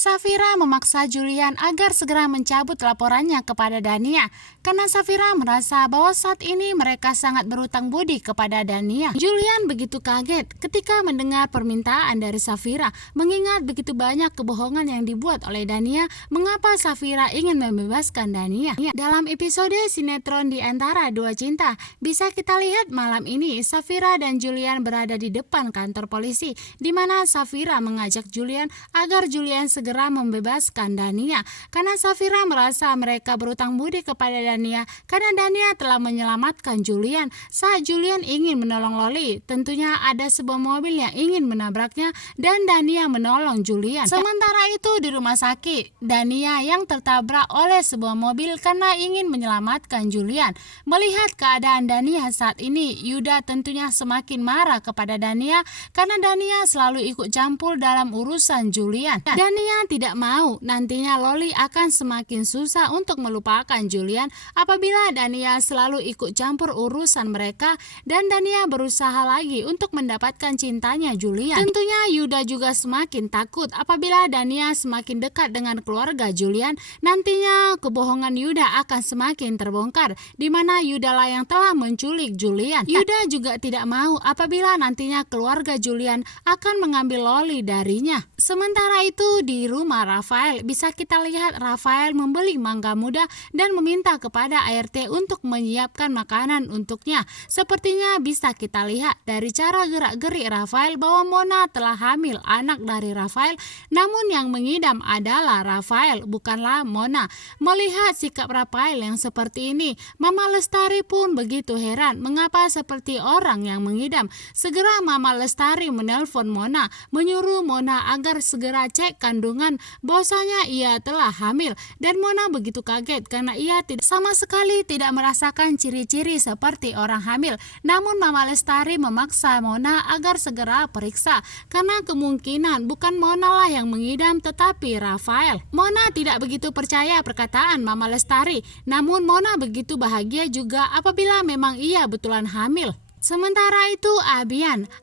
Safira memaksa Julian agar segera mencabut laporannya kepada Dania karena Safira merasa bahwa saat ini mereka sangat berutang budi kepada Dania. Julian begitu kaget ketika mendengar permintaan dari Safira, mengingat begitu banyak kebohongan yang dibuat oleh Dania mengapa Safira ingin membebaskan Dania. Dalam episode sinetron Di Antara Dua Cinta, bisa kita lihat malam ini Safira dan Julian berada di depan kantor polisi, di mana Safira mengajak Julian agar Julian segera membebaskan Dania karena Safira merasa mereka berutang budi kepada Dania karena Dania telah menyelamatkan Julian saat Julian ingin menolong Loli. Tentunya ada sebuah mobil yang ingin menabraknya dan Dania menolong Julian. Sementara itu di rumah sakit, Dania yang tertabrak oleh sebuah mobil karena ingin menyelamatkan Julian. Melihat keadaan Dania saat ini, Yuda tentunya semakin marah kepada Dania karena Dania selalu ikut campur dalam urusan Julian. Dania tidak mau nantinya Loli akan semakin susah untuk melupakan Julian apabila Dania selalu ikut campur urusan mereka dan Dania berusaha lagi untuk mendapatkan cintanya Julian. Tentunya Yuda juga semakin takut apabila Dania semakin dekat dengan keluarga Julian, nantinya kebohongan Yuda akan semakin terbongkar di mana Yuda lah yang telah menculik Julian. Yuda juga tidak mau apabila nantinya keluarga Julian akan mengambil Loli darinya. Sementara itu di rumah Rafael, bisa kita lihat Rafael membeli mangga muda dan meminta kepada ART untuk menyiapkan makanan untuknya. Sepertinya bisa kita lihat dari cara gerak-gerik Rafael bahwa Mona telah hamil anak dari Rafael, namun yang mengidam adalah Rafael, bukanlah Mona. Melihat sikap Rafael yang seperti ini, Mama Lestari pun begitu heran mengapa seperti orang yang mengidam. Segera Mama Lestari menelpon Mona, menyuruh Mona agar segera cek kandungan bahwasanya ia telah hamil, dan Mona begitu kaget karena ia sama sekali tidak merasakan ciri-ciri seperti orang hamil. Namun Mama Lestari memaksa Mona agar segera periksa karena kemungkinan bukan Mona lah yang mengidam tetapi Rafael. Mona tidak begitu percaya perkataan Mama Lestari, namun Mona begitu bahagia juga apabila memang ia betulan hamil. Sementara itu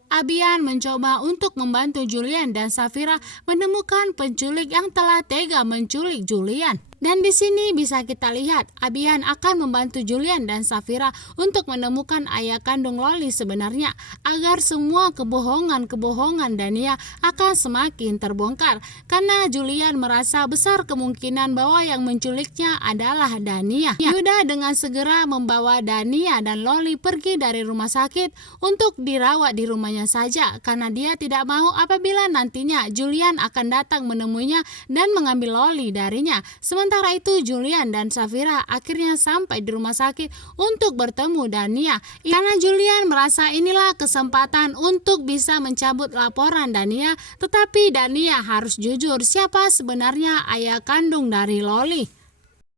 Abian mencoba untuk membantu Julian dan Safira menemukan penculik yang telah tega menculik Julian. Dan di sini bisa kita lihat Abian akan membantu Julian dan Safira untuk menemukan ayah kandung Loli sebenarnya agar semua kebohongan Dania akan semakin terbongkar karena Julian merasa besar kemungkinan bahwa yang menculiknya adalah Dania. Yuda dengan segera membawa Dania dan Loli pergi dari rumah sakit untuk dirawat di rumahnya saja karena dia tidak mau apabila nantinya Julian akan datang menemuinya dan mengambil Loli darinya. Sementara itu Julian dan Safira akhirnya sampai di rumah sakit untuk bertemu Dania karena Julian merasa inilah kesempatan untuk bisa mencabut laporan Dania, tetapi Dania harus jujur siapa sebenarnya ayah kandung dari Loli.